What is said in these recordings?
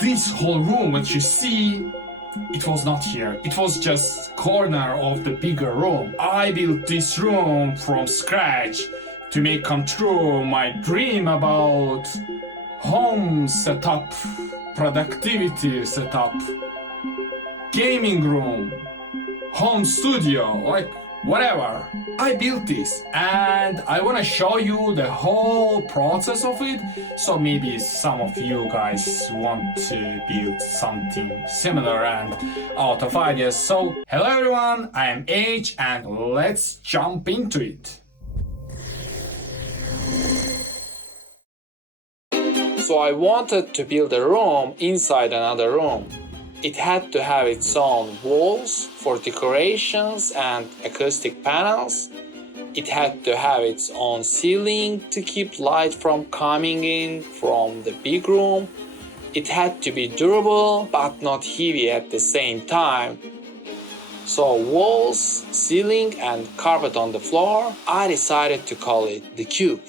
This whole room, what you see, it was not here. It was just corner of the bigger room. I built this room from scratch to make come true my dream about home setup, productivity setup, gaming room, home studio, like whatever. I built this and I want to show you the whole process of it, so maybe some of you guys want to build something similar and out of ideas. So hello everyone, I am H and let's jump into it. So I wanted to build a room inside another room. It had to have its own walls for decorations and acoustic panels. It had to have its own ceiling to keep light from coming in from the big room. It had to be durable but not heavy at the same time. So walls, ceiling and carpet on the floor, I decided to call it the cube.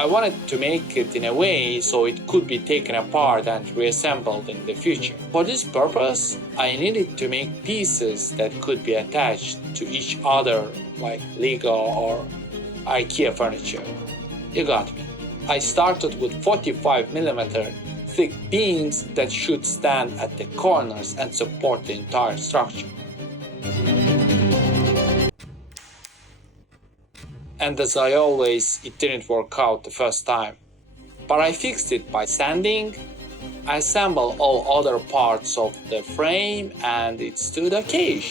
I wanted to make it in a way so it could be taken apart and reassembled in the future. For this purpose, I needed to make pieces that could be attached to each other like Lego or IKEA furniture. You got me. I started with 45mm thick beams that should stand at the corners and support the entire structure. And as I always, it didn't work out the first time. But I fixed it by sanding. I assembled all other parts of the frame and it stood okay.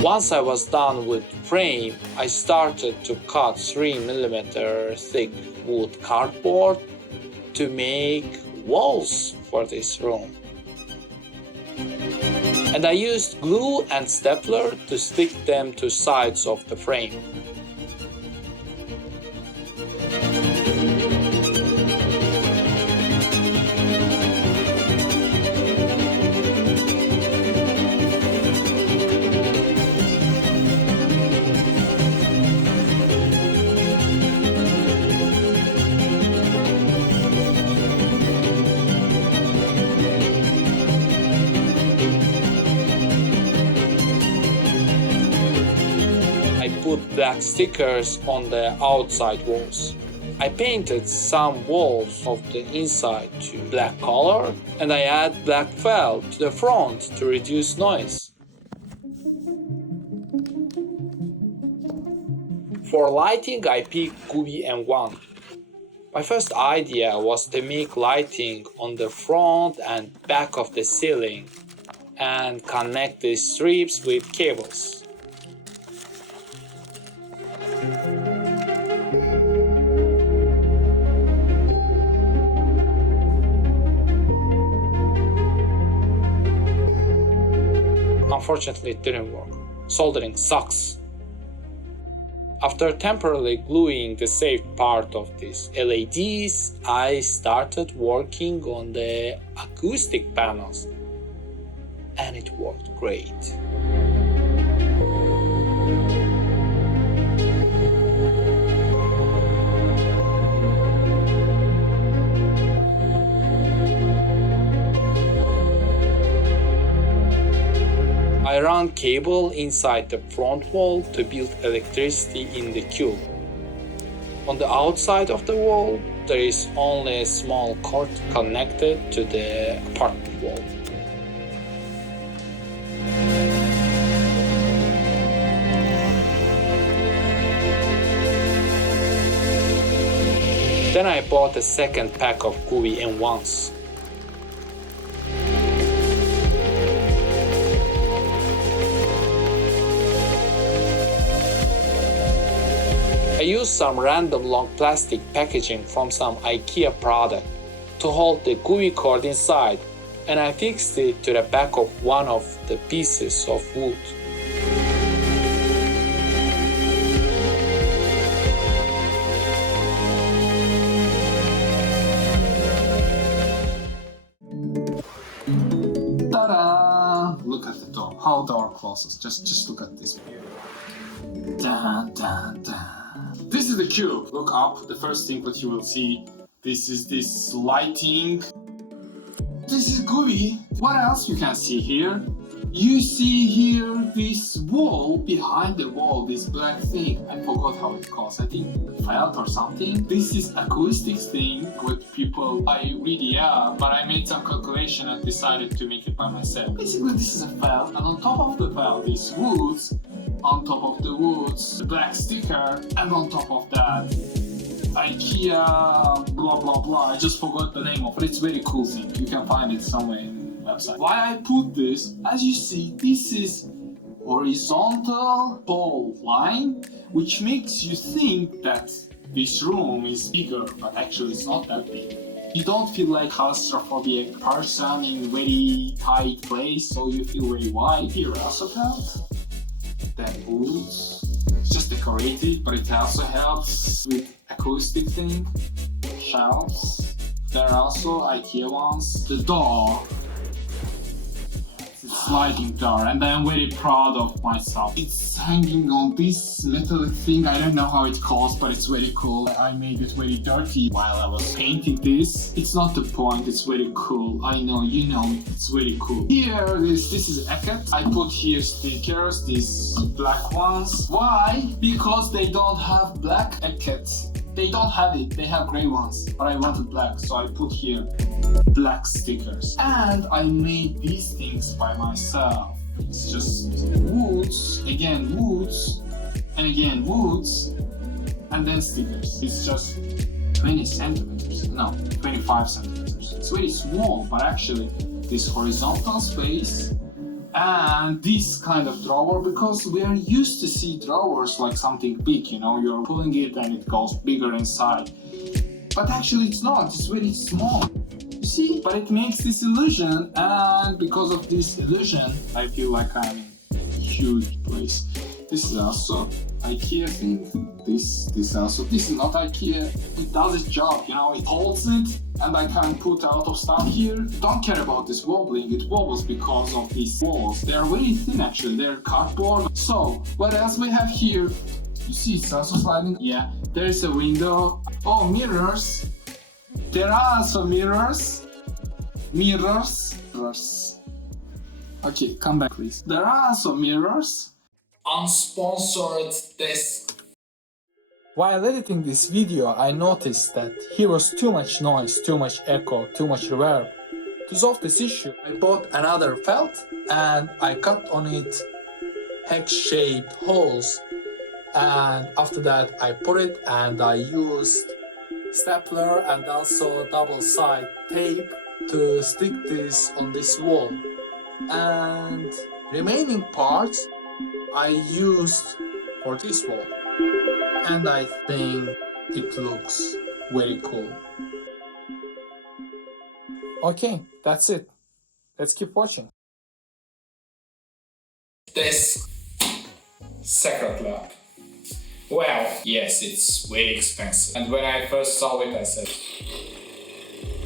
Once I was done with frame, I started to cut 3mm thick wood cardboard to make walls for this room. And I used glue and stapler to stick them to sides of the frame. Put black stickers on the outside walls. I painted some walls of the inside to black color and I add black felt to the front to reduce noise. For lighting, I picked Govee M1. My first idea was to make lighting on the front and back of the ceiling and connect the strips with cables. Unfortunately, it didn't work. Soldering sucks. After temporarily gluing the safe part of these LEDs, I started working on the acoustic panels, and it worked great. I ran cable inside the front wall to build electricity in the cube. On the outside of the wall, there is only a small cord connected to the apartment wall. Then I bought a second pack of Govee M1s. I used some random long plastic packaging from some IKEA product to hold the Govee cord inside and I fixed it to the back of one of the pieces of wood. Ta-da! Look at the door. How door closes. Just look at this. Dun, dun, dun. This is the cube. Look up. The first thing that you will see. This is this lighting. This is Govee. What else you can see here? You see here this wall, behind the wall, this black thing. I forgot how it calls. I think felt or something. This is acoustics thing with people. I really but I made some calculation and decided to make it by myself. Basically, this is a felt, and on top of the felt, these woods. On top of the woods, the black sticker, and on top of that, IKEA, blah blah blah. I just forgot the name of it. It's a very cool thing. You can find it somewhere in the website. Why I put this? As you see, this is horizontal tall line, which makes you think that this room is bigger, but actually it's not that big. You don't feel like claustrophobic person in very tight place, so you feel very wide. Here also helps. That woods. It's just decorative, but it also helps with acoustic thing. Shelves. There are also IKEA ones. The door. It's a sliding door, and I'm very proud of myself. It's hanging on this metallic thing. I don't know how it calls, but it's very cool. I made it very dirty while I was painting this. It's not the point, it's very cool. I know, you know, it's very cool. Here, this is Eket. I put here stickers, these black ones. Why? Because they don't have black Eket. They don't have it, they have gray ones, but I wanted black, so I put here black stickers. And I made these things by myself. It's just woods, again woods, and again woods, and then stickers. It's just 20 centimeters, no, 25 centimeters. It's very small, but actually this horizontal space and this kind of drawer, because we are used to see drawers like something big, you know, you're pulling it and it goes bigger inside. But actually it's not, it's very small. You see, but it makes this illusion, and because of this illusion, I feel like I'm in a huge place. This is also IKEA thing. This also. This is not IKEA. It does its job, you know. It holds it, and I can put a lot of stuff here. Don't care about this wobbling. It wobbles because of these walls. They are very thin, actually. They're cardboard. So what else we have here? You see, it's also sliding. Yeah, there is a window. Oh, mirrors. There are also mirrors. Mirrors. Okay, come back please. There are also mirrors. Unsponsored desk. While editing this video, I noticed that here was too much noise, too much echo, too much reverb. To solve this issue, I bought another felt and I cut on it hex-shaped holes. And after that, I put it and I used stapler and also double-side tape to stick this on this wall. And remaining parts I used for this wall. And I think it looks very cool. Okay, that's it. Let's keep watching. This SecretLab. Well, yes, it's very expensive. And when I first saw it, I said,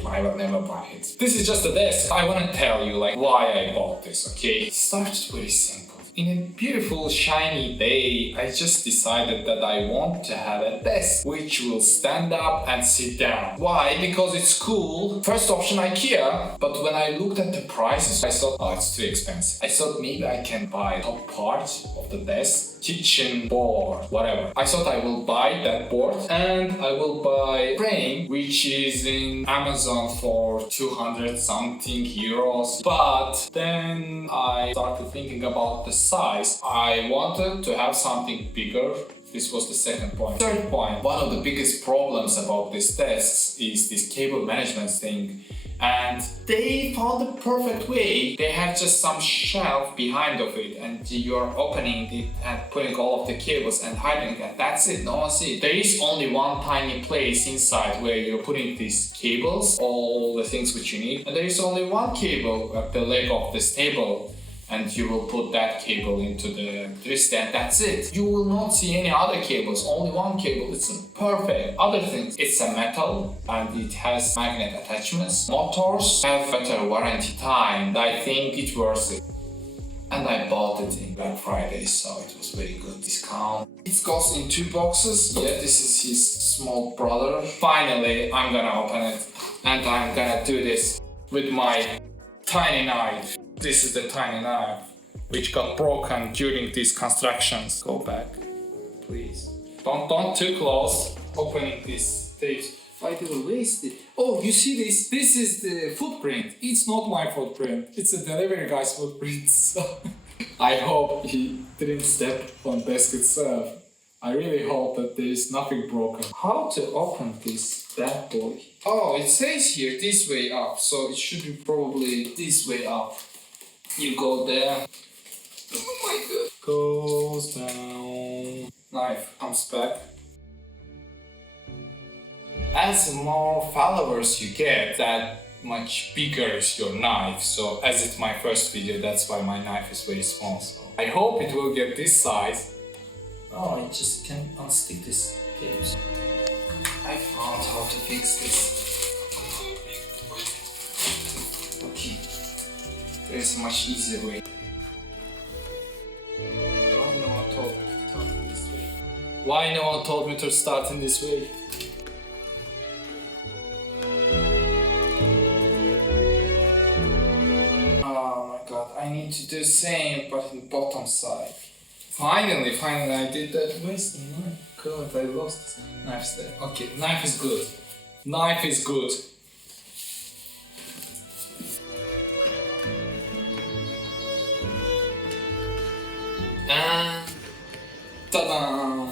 I will never buy it. This is just a desk. I want to tell you like why I bought this, okay? It started very simple. In a beautiful shiny day, I just decided that I want to have a desk which will stand up and sit down. Why? Because it's cool. First option IKEA, but when I looked at the prices, I thought, oh, it's too expensive. I thought maybe I can buy top part of the desk, kitchen board, whatever. I thought I will buy that board and I will buy frame, which is in Amazon for 200 something euros. But then I started thinking about the size. I wanted to have something bigger. This was the second point. Third point, one of the biggest problems about these desks is this cable management thing. and they found the perfect way. They have just some shelf behind of it, and you're opening it and putting all of the cables and hiding it, and that's it. No one sees it. There is only one tiny place inside where you're putting these cables, all the things which you need, and there is only one cable at the leg of this table, and you will put that cable into the wrist, and that's it. You will not see any other cables, only one cable. It's perfect. Other things, it's a metal and it has magnet attachments. Motors have better warranty time. I think it worth it. And I bought it in Black Friday, so it was very good discount. It goes in 2 boxes. Yeah, this is his small brother. Finally, I'm gonna open it, and I'm gonna do this with my tiny knife. This is the tiny knife which got broken during these constructions. Go back, please. Don't too close. Opening this tape. I will waste it. Oh, you see this? This is the footprint. It's not my footprint. It's a delivery guy's footprint. So I hope he didn't step on desksetup. I really hope that there is nothing broken. How to open this bad boy? Oh, it says here this way up, so it should be probably this way up. You go there. Oh my god. Goes down. Knife comes back. As more followers you get, that much bigger is your knife. So as it's my first video, that's why my knife is very small. So I hope it will get this size. Oh, I just can't unstick this tapes. I found how to fix this. Okay. There's a much easier way. Why no one told me to start in this way? Oh my god, I need to do the same but in bottom side. Finally I did that. Where's the knife? God, I lost this. Knife's there. Okay, knife is good. Knife is good. And ta-da!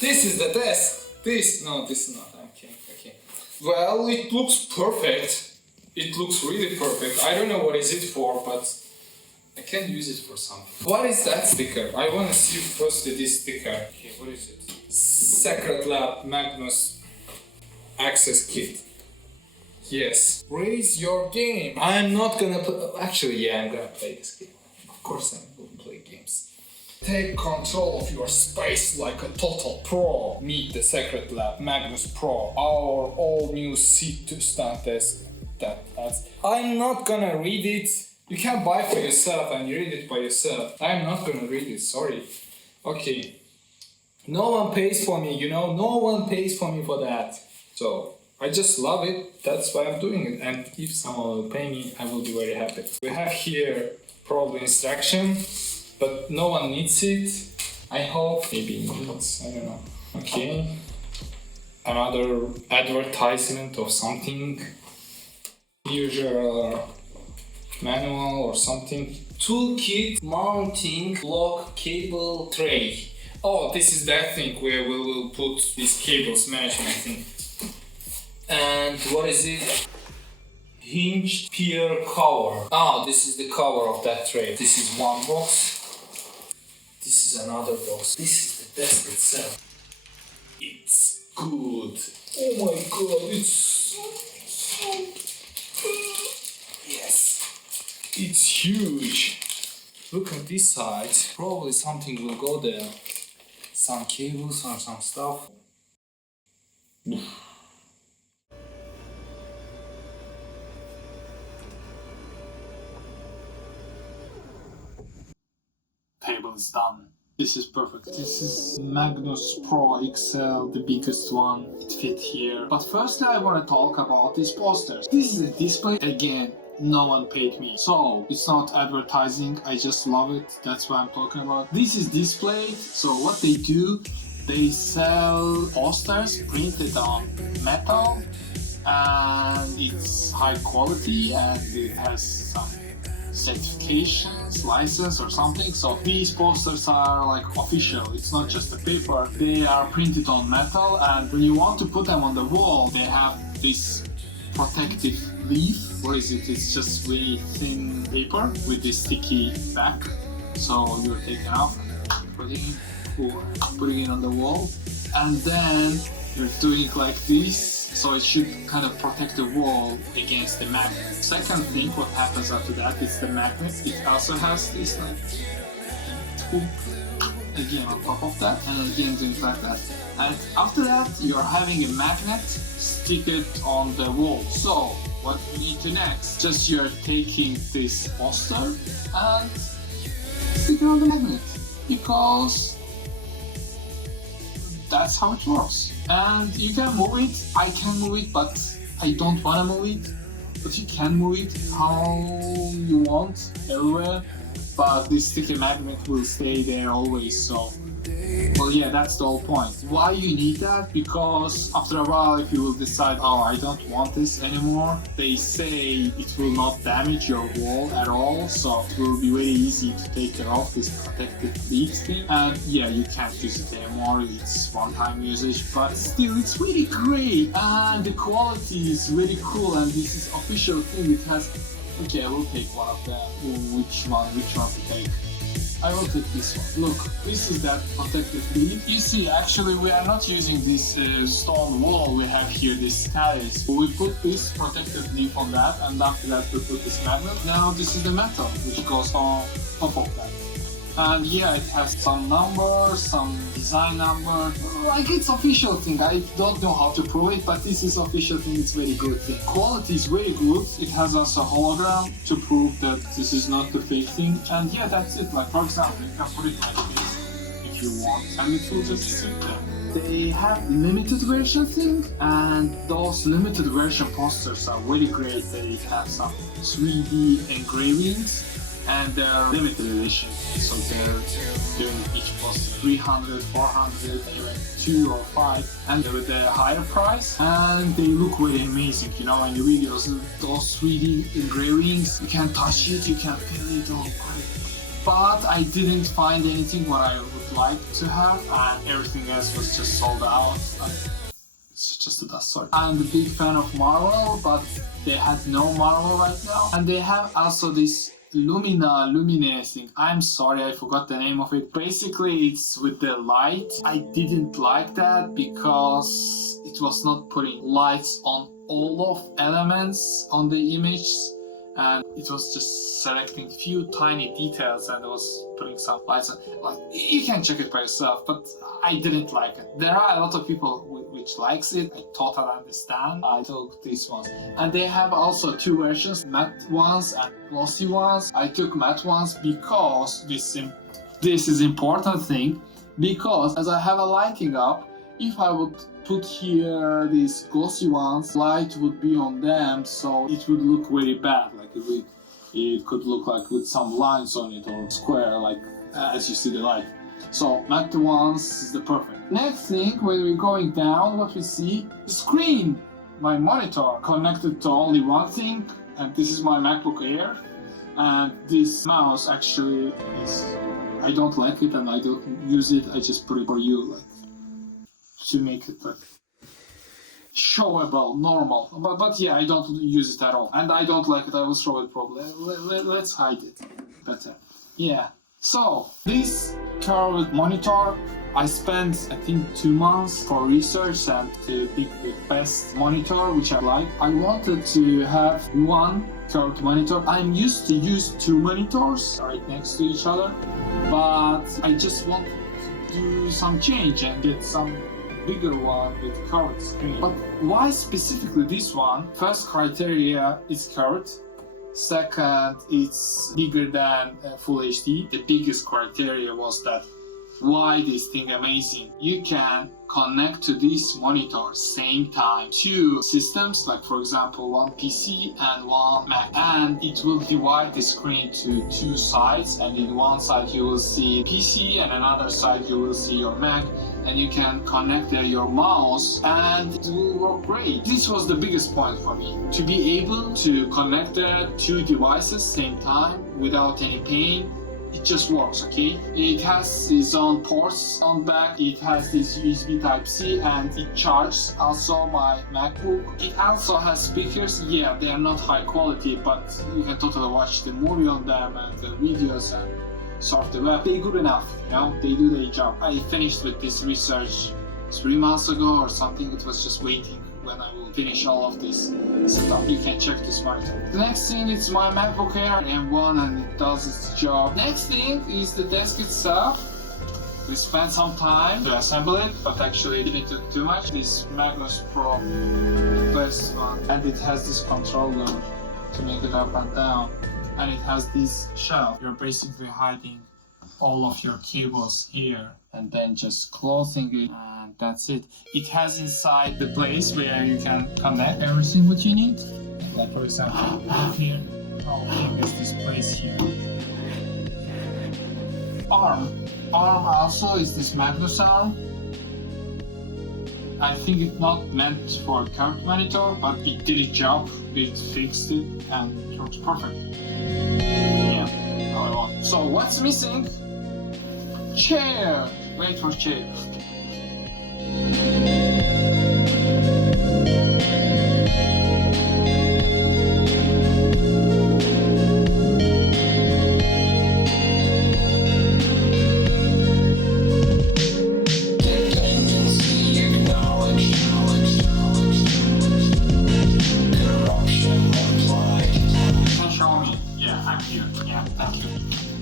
This is the desk. This is not. Okay. Well, it looks perfect. It looks really perfect. I don't know what is it for, but I can use it for something. What is that sticker? I want to see first this sticker. Okay, what is it? SecretLab Magnus Access Kit. Yes. Raise your game. I'm not gonna play. Actually, yeah, I'm gonna play this game. Of course, I'm gonna play games. Take control of your space like a total pro. Meet the SecretLab Magnus Pro, our all-new seat-to-stand desk. I'm not gonna read it. You can buy for yourself and you read it by yourself. I'm not gonna read it, sorry. Okay. No one pays for me, no one pays for me for that. So, I just love it, that's why I'm doing it. And if someone will pay me, I will be very happy. We have here probably instruction, but no one needs it. I hope, maybe needs, I don't know. Okay. Another advertisement of something. Usual manual or something. Toolkit mounting block cable tray. Oh, this is that thing where we will put these cables management thing. And what is it? Hinged pier cover. Oh, this is the cover of that tray. This is one box. This is another box. This is the desk itself. It's good. Oh my god, it's so good. Yes. It's huge. Look at this side. Probably something will go there. Some cables or some stuff. Table is done. This is perfect. This is Magnus Pro XL, the biggest one. It fit here. But firstly, I want to talk about these posters. This is a display. Again, no one paid me. So, it's not advertising. I just love it. That's what I'm talking about. This is display. So what they do, they sell posters printed on metal. And it's high quality and it has some certifications, license or something. So these posters are like official. It's not just a paper. They are printed on metal, and when you want to put them on the wall, they have this protective leaf. What is it? It's just very thin paper with this sticky back. So you're taking off, putting it on the wall, and then you're doing like this. So it should kind of protect the wall against the magnet. Second thing, what happens after that is the magnet. It also has this like hook again on top of that, and again things like that. And after that, you're having a magnet stick it on the wall. So what you need to next? Just you're taking this poster and stick it on the magnet, because that's how it works. And you can move it. I can move it, but I don't want to move it. But you can move it how you want, everywhere. But this sticky magnet will stay there always. So, well, yeah, that's the whole point. Why you need that? Because after a while, if you will decide, oh, I don't want this anymore, they say it will not damage your wall at all. So it will be very easy to take it off, this protective leaf thing. And yeah, you can't use it anymore. It's one-time usage, but still, it's really great. And the quality is really cool. And this is official thing. It has. Okay, I will take one of them. Which one to take? I will take this one. Look, this is that protective leaf. You see, actually we are not using this stone wall we have here, this talus. We put this protective leaf on that, and after that we put this magnet. Now this is the metal which goes on top of that. And yeah, it has some numbers, some design number. Like, it's official thing. I don't know how to prove it, but this is official thing. It's very good thing. Quality is very good. It has also a hologram to prove that this is not the fake thing. And yeah, that's it. Like, for example, you can put it like this if you want, and it will just sit there. They have limited version thing, and those limited version posters are really great. They have some 3D engravings, and they're limited edition, so they're doing each poster 300, 400, even 2 or 5, and with a higher price, and they look really amazing, you know, in the videos. Those 3D engravings, you can touch it, you can feel it all. But I didn't find anything what I would like to have, and everything else was just sold out. It's just a dust, sorry. I'm a big fan of Marvel, but they had no Marvel right now, and they have also this Lumine thing. I'm sorry, I forgot the name of it. Basically, it's with the light. I didn't like that because it was not putting lights on all of elements on the image, and it was just selecting few tiny details and it was putting some lights on. Like, you can check it by yourself, but I didn't like it. There are a lot of people which likes it. I totally understand. I took this one, and they have also 2 versions, matte ones and glossy ones. I took matte ones because this is important thing, because as I have a lighting up, if I would put here these glossy ones, light would be on them, so it would look very bad. Like it could look like with some lines on it or square, like as you see the light. So matte ones is the perfect. Next thing, when we're going down, what we see, the screen. My monitor connected to only one thing, and this is my MacBook Air. And this mouse actually is, I don't like it and I don't use it. I just put it for you, like, to make it like showable, normal. But yeah, I don't use it at all, and I don't like it. I will show it probably. Let's hide it better. Yeah. So this curved monitor, I spent I think 2 months for research and to pick the best monitor which I like. I wanted to have one curved monitor. I'm used to use 2 monitors right next to each other, but I just want to do some change and get some bigger one with curved screen. But why specifically this one? First criteria is curved. Second, it's bigger than Full HD. The biggest criteria was that why this thing amazing. You can connect to this monitor same time 2 systems, like for example 1 PC and 1 Mac, and it will divide the screen to 2 sides, and in one side you will see PC and another side you will see your Mac, and you can connect there your mouse and it will work great. This was the biggest point for me, to be able to connect the 2 devices same time without any pain. it just works, okay? It has its own ports on back, it has this USB Type-C, and it charges also my MacBook. It also has speakers. Yeah, they are not high quality, but you can totally watch the movie on them and the videos and surf the web. They're good enough, you know, they do their job. I finished with this research 3 months ago or something. It was just waiting when I will finish all of this stuff. You can check this monitor. The next thing is my MacBook Air M1, and it does its job. Next thing is the desksetup. We spent some time to assemble it, but actually it didn't take too much. This Magnus Pro, the best one, and it has this controller to make it up and down, and it has this shelf. You're basically hiding all of your cables here and then just closing it, and that's it. It has inside the place where you can connect everything what you need. Like for example, here, is this place here. Arm also is this Magnus arm. I think it's not meant for a curved monitor, but it did its job. It fixed it and it works perfect. Yeah, how I want. So what's missing? Chair. Wait for chair.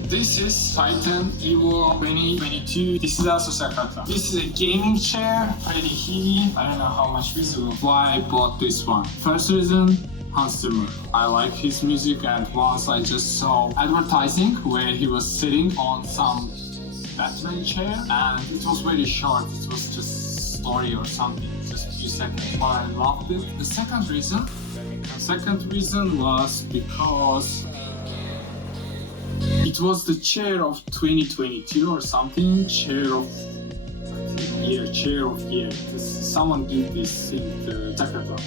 This is Titan Evo 2022. This is also SecretLab. This is a gaming chair, pretty heavy. I don't know how much visible. Why I bought this one? First reason, Hans Zimmer. I like his music, and once I just saw advertising where he was sitting on some Batman chair, and it was very short. It was just story or something, just a few seconds. But I loved it. The second reason was because it was the chair of 2022 or something. Chair of year. Someone did this in the SecretLab.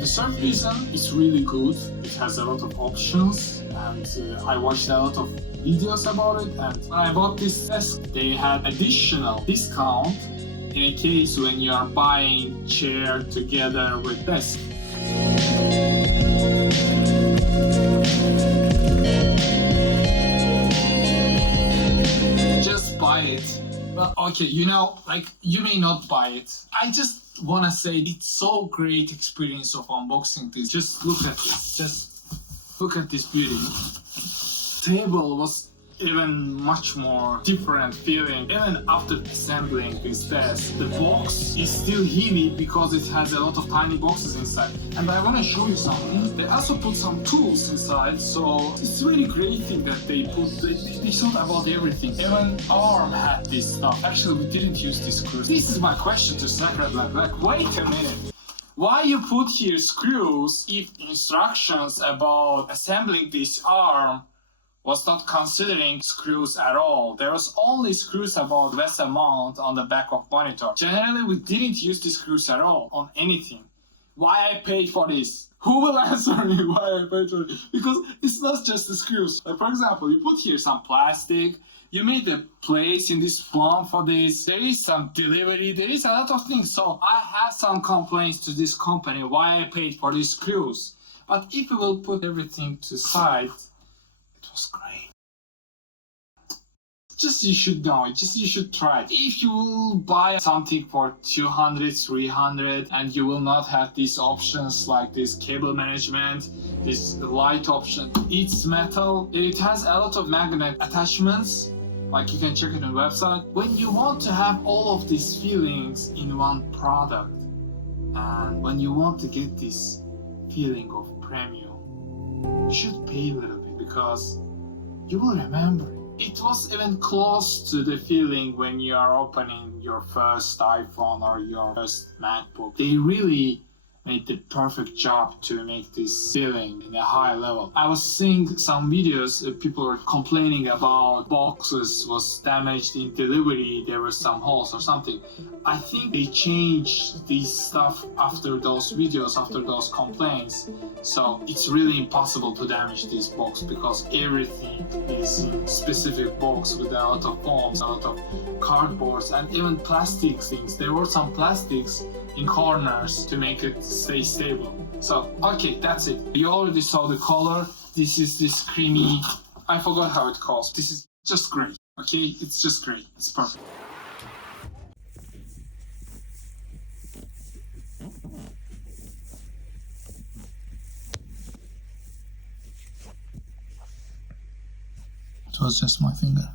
The third reason is really good. It has a lot of options, and I watched a lot of videos about it. And when I bought this desk, they had additional discount in a case when you are buying chair together with desk. Buy it. Well, okay, you know, like, you may not buy it. I just wanna say it's so great experience of unboxing this. Just look at this. Just look at this beauty. Table was even much more different feeling. Even after assembling this desk, the box is still heavy because it has a lot of tiny boxes inside. And I want to show you something. They also put some tools inside, so it's really great thing that they thought about everything. Even arm had this stuff. Actually, we didn't use this screws. This is my question to SecretLab. Like, wait a minute. Why you put here screws if instructions about assembling this arm was not considering screws at all? There was only screws about vessel mount on the back of monitor. Generally, we didn't use the screws at all on anything. Why I paid for this? Who will answer me why I paid for it? Because it's not just the screws. Like, for example, you put here some plastic, you made a place in this form for this, there is some delivery, there is a lot of things. So I have some complaints to this company why I paid for these screws. But if we will put everything to side, it was great. Just you should know it, just you should try it. If you will buy something for 200, 300 and you will not have these options like this cable management, this light option, it's metal, it has a lot of magnet attachments, like you can check it on the website. When you want to have all of these feelings in one product, and when you want to get this feeling of premium, you should pay a little bit, because you will remember it. It was even close to the feeling when you are opening your first iPhone or your first MacBook. They really made the perfect job to make this feeling in a high level. I was seeing some videos, people were complaining about boxes was damaged in delivery, there were some holes or something. I think they changed this stuff after those videos, after those complaints. So it's really impossible to damage this box because everything is in specific box with a lot of foams, a lot of cardboards, and even plastic things. There were some plastics in corners to make it stay stable. So, okay, that's it. You already saw the color. This is this creamy, I forgot how it calls. This is just great, okay? It's just great. It's perfect. It was just my finger.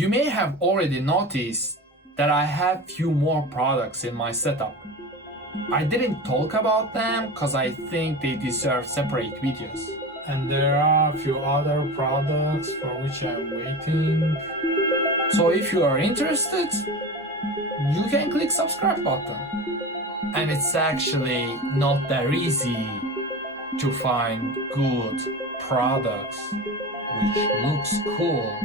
You may have already noticed that I have few more products in my setup. I didn't talk about them because I think they deserve separate videos. And there are a few other products for which I'm waiting. So if you are interested, you can click subscribe button. And it's actually not that easy to find good products which looks cool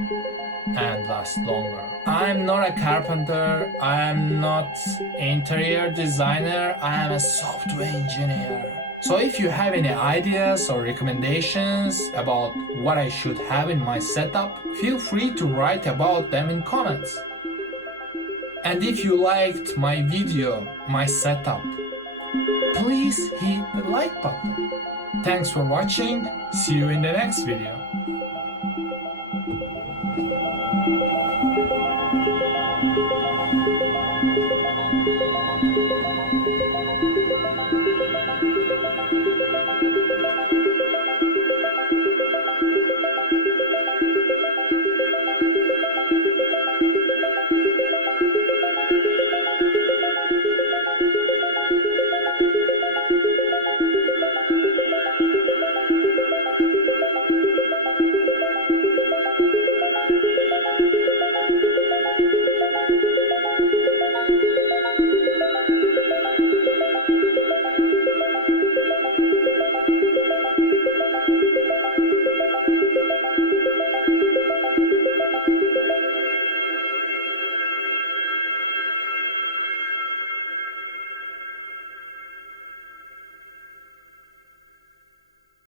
and last longer. I'm not a carpenter, I'm not interior designer, I am a software engineer. So if you have any ideas or recommendations about what I should have in my setup, feel free to write about them in comments. And if you liked my video, my setup, please hit the like button. Thanks for watching, see you in the next video.